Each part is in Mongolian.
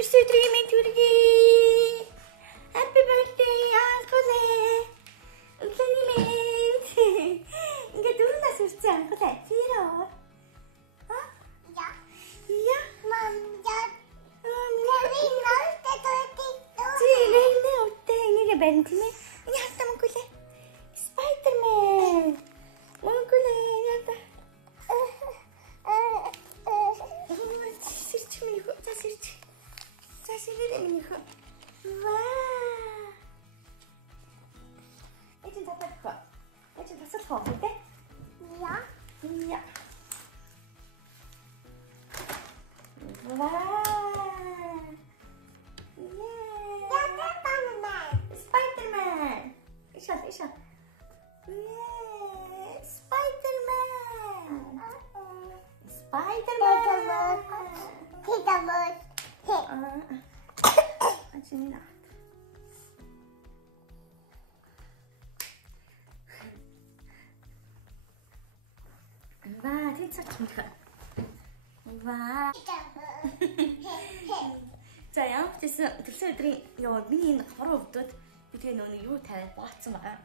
Tersutrime turgi. Happy birthday, Uncle. Utlanimet. Inga durna surtsan Uncle. Zero. Ha? Ja. Ja. Mam, ja. Bentime. Ini hatta mengkule. Spider-Man. Mengkule nyata. Sirci meniku, sirci. Sirci meniku. Wah. Itu dapat kok. Itu dapat kok, deh. Ja. Iya. Wah. Spider-Man. Isha. Yeah, Spider-Man. Spider-Man. Kita bos. Sini nak. Wah, 진짜 좋다. 와. За ямар ч гэсэн төрсөн өдрийн ёо миний энэ хорон өвдөд би тэгээ нөгөө юу тавиад баацсан байгаа.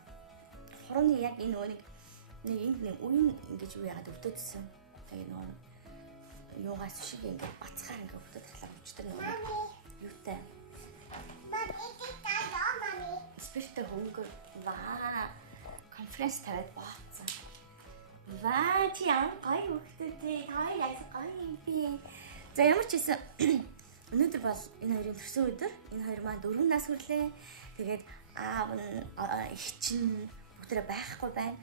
Хорооны яг энэ нөгөө нэг үеийн ингэж юу яагаад өвдөдсөн. Тэгээ нөгөө юугаас шиг ингэ бацхаар ингэ өвдөд талаа өвчтөр нөгөө юутай. Мам, итээ яа мами. Спиртэ хөнгөр ваа. Конференс тавиад баацсан. Ваа чи яа гоё өвдөдөө гоё яг гоё би. За ямар ч гэсэн өнөөдөр бол энэ хоёрын төрсөн өдөр. Энэ хоёр маань 4 нас хүрлээ. Тэгээд аав нь их чинь бүгдээ байхгүй байна.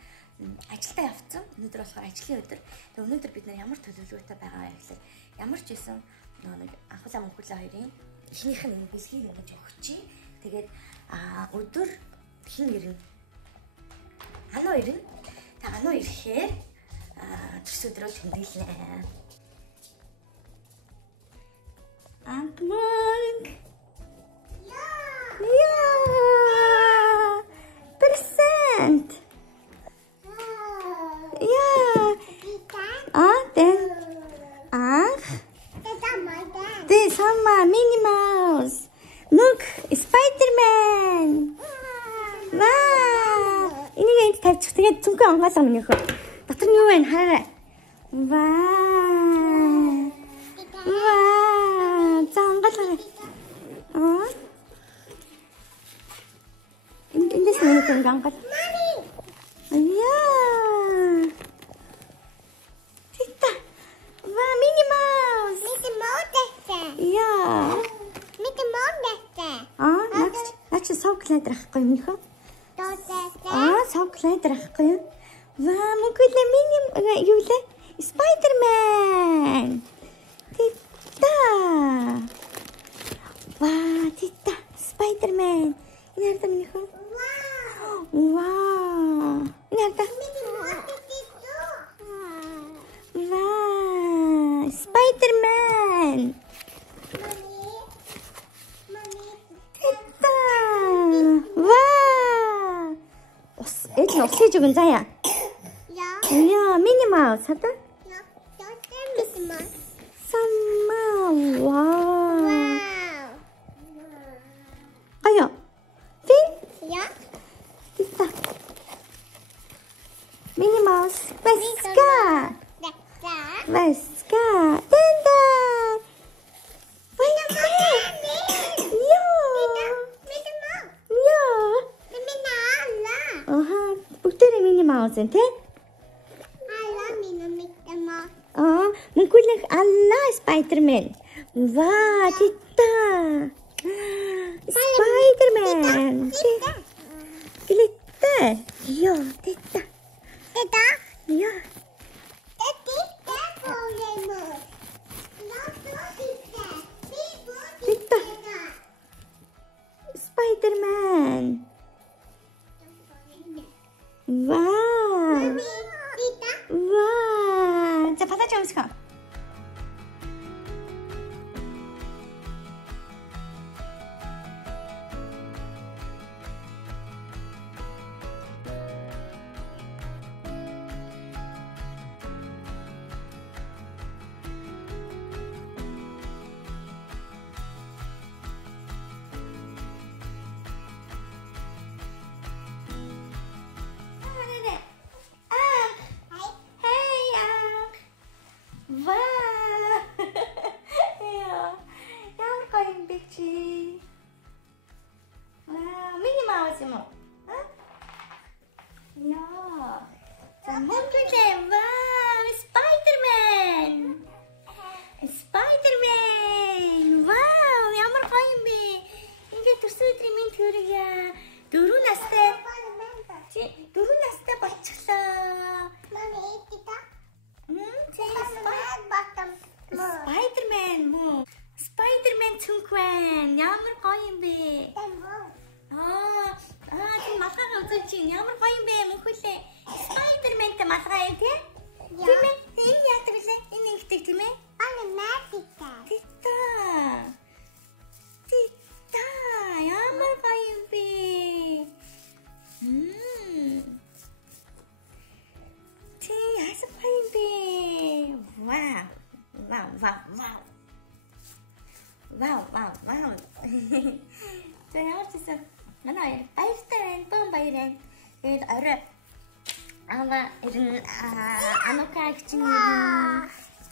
Ажилдаа явцсан. Өнөөдөр болохоор ажлын өдөр. Тэгээд өнөөдөр бид нар ямар төлөвлөгөөтэй байгаа вэ гэхээр ямар ч байсан нэг анхуулаа мөнхүүлээ хоёрын эхнийх нь бэлгийг ингэж өгчий. Тэгээд өдөр хин ирнэ. Ануу ирнэ. Та ануу ирэхээр төрсөн өдрөө тэмдэглэнэ. Антмонг. Yeah. Present. Yeah. Den. Det är samma Minnie Mouse. Look, Spider-Man. Wow. Ini yang тавьчих. Тэгээд зүнхээ ангаалга минийх. Дотор нь юу вэ? Хараарай. Wow. Wow. За ангаалга. Эндээс нэг юм ангал. Yeah. Titta. Wow, Minnie Mouse. Mitt mådete. Yeah. Mitt mådete. Наач соколад рахгүй юм нөхөө. Тотete. Соколад рахгүй юу? Ваа, мөнгөлөө Minnie юу лээ? Spider-Man. Titta. Ваа, titta. Spider-Man. Энэ хараа нөхөө. Wow. Энэ хараа. Wow. Spider-Man. Titta. Wow. Эд нь усаж өгөн заяа. Яа, Minnie Mouse хата? Самма. Wow. Аяа. Фин? Titta. Minnie Mouse. Väska. Väska. Den där. Vad är det? Ja. Ja. Aha. Бүгдээрээ Minnie Mouse энэ тий? Мөнгөлөх алла Spider-Man. Ваа, titta. Spider-Man. Glitter. Ja, titta. Ja. Titta. Spider-Man. Wow. Wow. 자, 받아줘, 음식아. Ямар гоё юм бэ? Тийм малгайгаа үзэж чинь ямар гоё юм бэ? Мөнхөлөө Spider-Man-тэй малгай юм тий? Тийм ээ. Энэ яадаг лээ? Энэ ингэдэг тийм ээ? Тита. Ямар гоё юм бэ? Тий, яасан гоё юм бэ? Вау. За ямар ч гэсэн манай баяртай байна. Тэгээд орой Анука чинь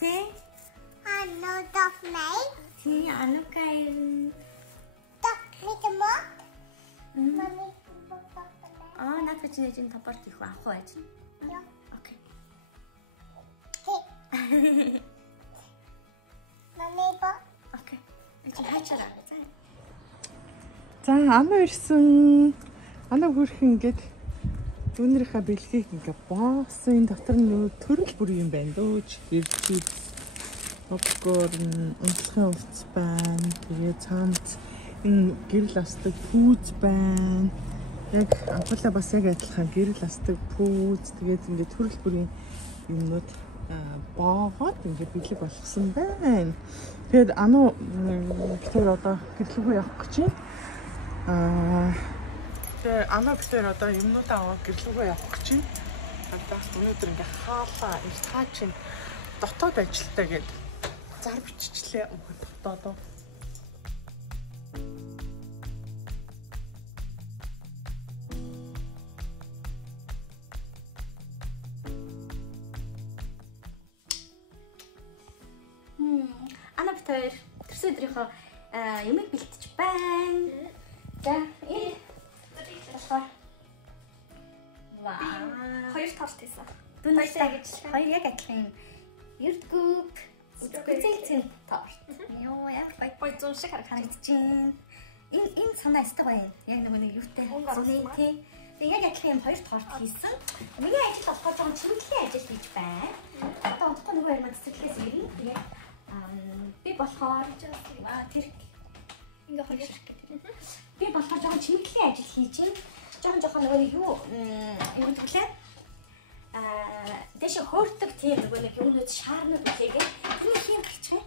тий? Анука надад чинь топорт их авах байж. Окей. Окей. Эцэг хачаараа. За ана ирсэн. Ана хүрэх ингээд өнөрийнхөө бэлгийг ингээ боосон. Энэ дотор нь төрөл бүр юм байна дөө. Чипс, попкорн, унтлахын хувцас байна. Тэгээ цаанд энэ гэрэл астдаг пүүз байна. Яг анхуулаа бас яг адилхан гэрэл астдаг пүүз. Тэгээд ингээ төрөл бүрийн юмнууд боогод ингээ бэлэг болгосон байна. Тэгээд ану битээр одоо гэрлүүгөө явах гэж байна. Тэгээ ана битээр одоо юмнуудаа аваад гэрлүүгөө явах гэж байна. Надаас өнөөдөр ингээ хаалаа иртаа чинь дотоод ажилтаа гээд зар биччихлээ. Дотоодоо. Ана битээр төрсөн өдрийнхөө юмыг бэлтэж байна. За энэ болохоор хоёр торт хийсэн. Дүнтэй гэж хоёр яг адилхан юм. Юрдгүп үзэлцэн торт. Йоо яг гоё зүүн шиг харагдчихээн. Энэ санаа өстэй гоё юм. Яг нэг юутай зүний тий. Тэгээ яг адилхан юм хоёр торт хийсэн. Миний ажил болохоор жоохон чимэглэлийн ажил хийж байна. Одоо онцгой нөгөө юм цэцэглээс ирнэ. Тэгээ би болохоор тэр ингээ хоёр шиг гэдэг. Би болохоор жоохон чимэглэлийн ажил хийж байна. Жоохон нөгөө юу гэвэл дэше хөөрдөг тийм нөгөө нэг юмнууд шаарнууд үлээгээ. Тэрний хийм болчихъя.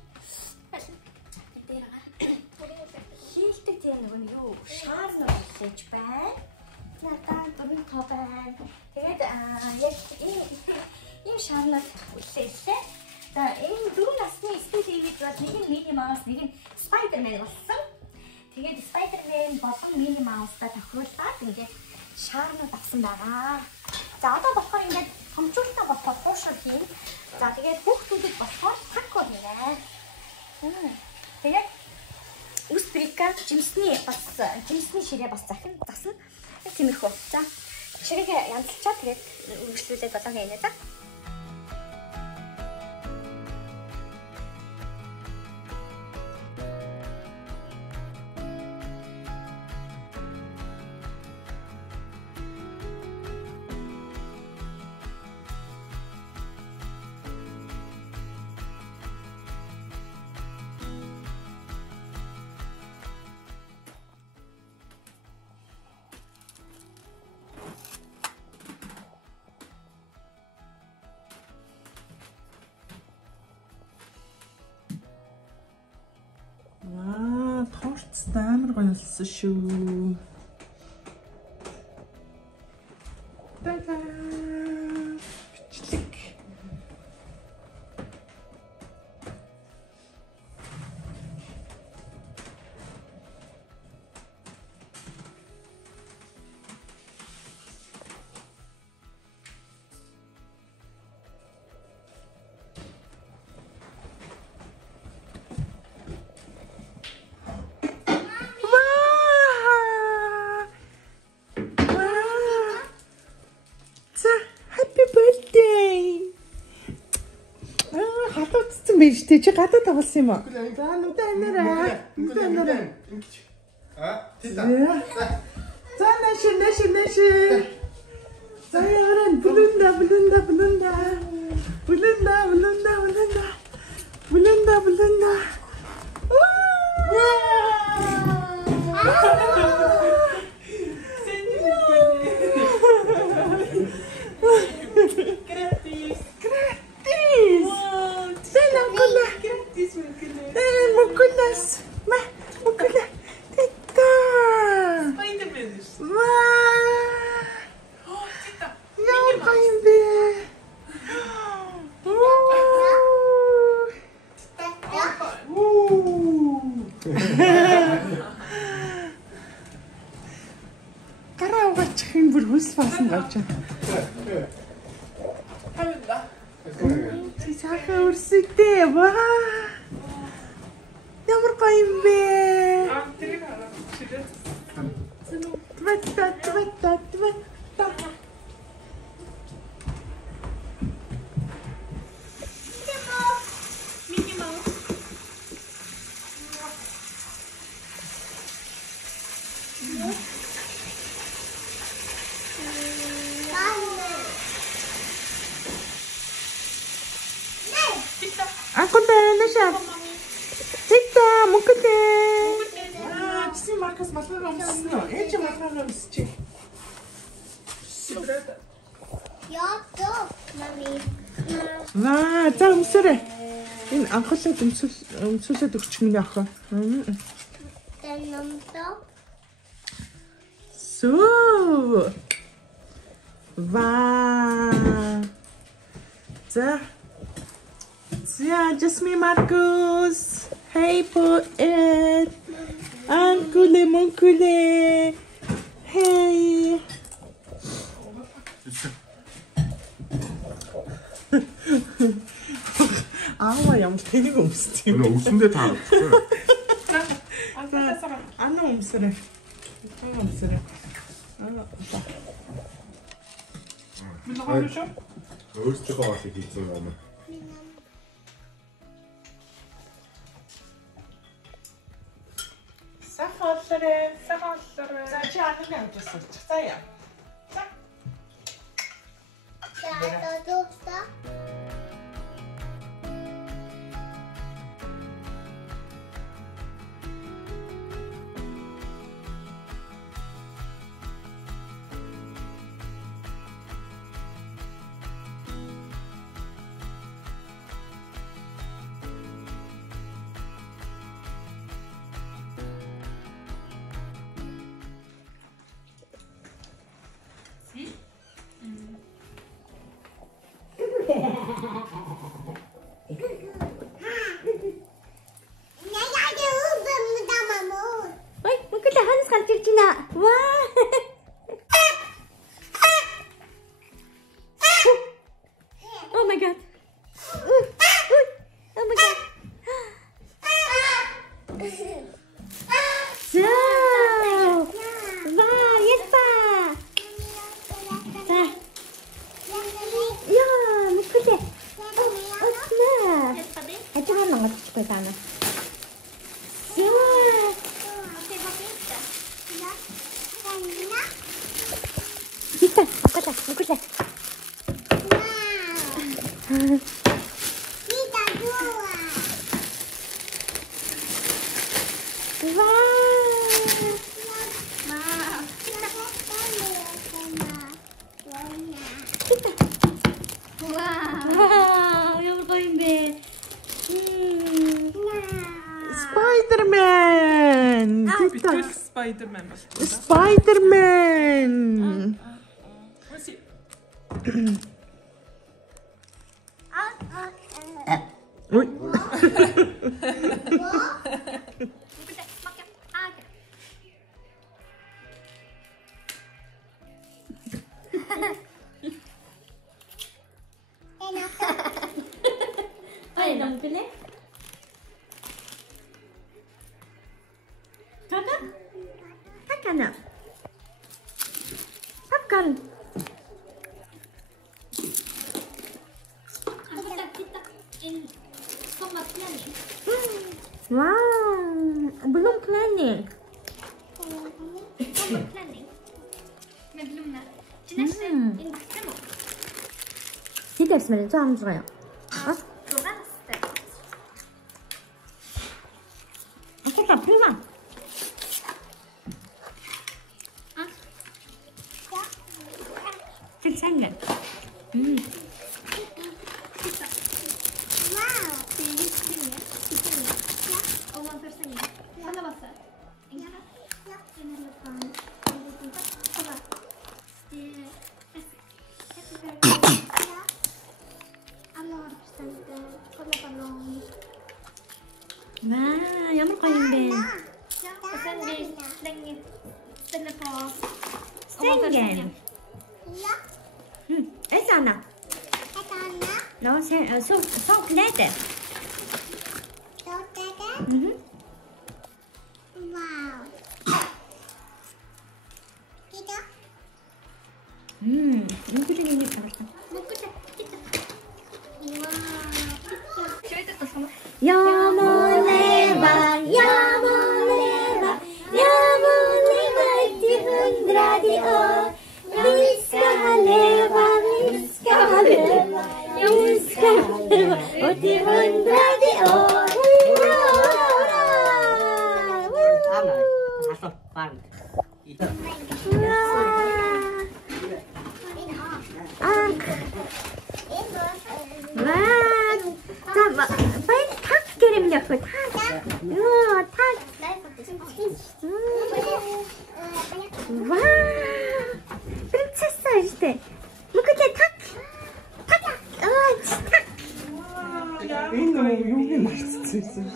Хийлдэг тийм нөгөө юу шаарнууд үлээж байна. Надад дөрвөн тоо байна. Тэгээд яг ийм шаарнууд үлээлээ. За энэ дөрвөн насны стил имиж бол нэг нь Minnie Mouse, нэг нь Spider-Man болсон. Тэгээд Spider-Man болон Minnie Mouse-та тохируулаад ингээд шаарнууд авсан байгаа. За одоо болохоор ингээд хомчуултаа болохоор хуушрал хийн. За тэгээд хүүхдүүдэд болохоор тако хийнэ. Тэгээд ус брика жимсний ширээ бас засна. Тиймэрхүү. За ширээгээ янзлчаа тэгээд үргэлжлүүлээд болоо хийнэ за. Торт амар гоё болсон шүү. Та-да! Бичлэг. Чи гадаа тавсан юм уу? За нүдэ анаарай. Ингэж. Тийш. За нэш. За яран булунда. Гараа угаачих юм бүр хүс баасан гавч. Чи цаахаа өрсөдөө. Ваа. Ямар гоё юм бэ? Твата. Aku na siya. Tita, mukha. Si Marcos matulungan mo. Eche matulungan si. Yato, mami. Ваа, за өмсөрэй. Энэ анхлаад өмсүүлээд өгч миний ах. Танамто. Суу. Ваа. За. Just me, Marcos. Hey, poet. Ankule, munkule. Hey. 아와 양 되는 거 없지. 근데 웃음대 다 없어요. 안 없으래. 안 없으래. Vill du ha det så? Östergas i pizzan. 싸가스래. 자, 지 않는 게 어딨어. 자야. 자. Yato, dosta. Ой, мукля ханас гарч байна. Ваа. Oh my god. Oh my god. So. Wow, yes pa. Sa. Yeah, mukля. Aja kan nggak cukup ke sana. Kita, aku dah. Wow, yang berkoin be. Spider-Man. Bütün Spider-Man başladı. Spider-Man. Nasıl? Ой. Ay, dong pilih. Kakak? Kakak nak? Makan. Wow, belum planning. Planning med blommor. Till nästa in backen då. Tidak sebenarnya itu am juga ya. På vänster. Aku tak prima. Kecil. Det är just sängen. Ja. Ovanför sängen. Kolla vad så. En katt. En elefant. En liten katt. Kolla. Det är alla har presenter. Kolla ballong. Ваа, ямар гоё юм бэ? Ställer på Sängen. Ja. Ett annat. Ett annat. Ja, så kläder. Låter det? Mhm. Wow. Titta. Nu blir det inget annat. Jag må leva, jag må leva, jag må leva till 100 år. Vi ska leva, vi ska leva, vi ska leva och till 100 år. Tack är det mjölk. Tack. Ja, tack. Wow. Prinsessa işte. Mukute tack. Tack. Tack. Энэ юуны марцсан.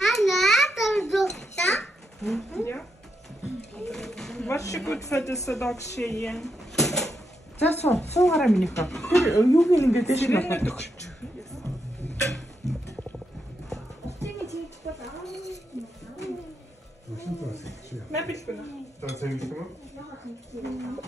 Hanna, de luktar. Ja. Varsågod födelsedagstjejen. За суугаараа минийхөө. Тэр юуг ингэ дэш нь Сирены авах. төгсч. Мебель гэнэ. За сайн гэх юм уу?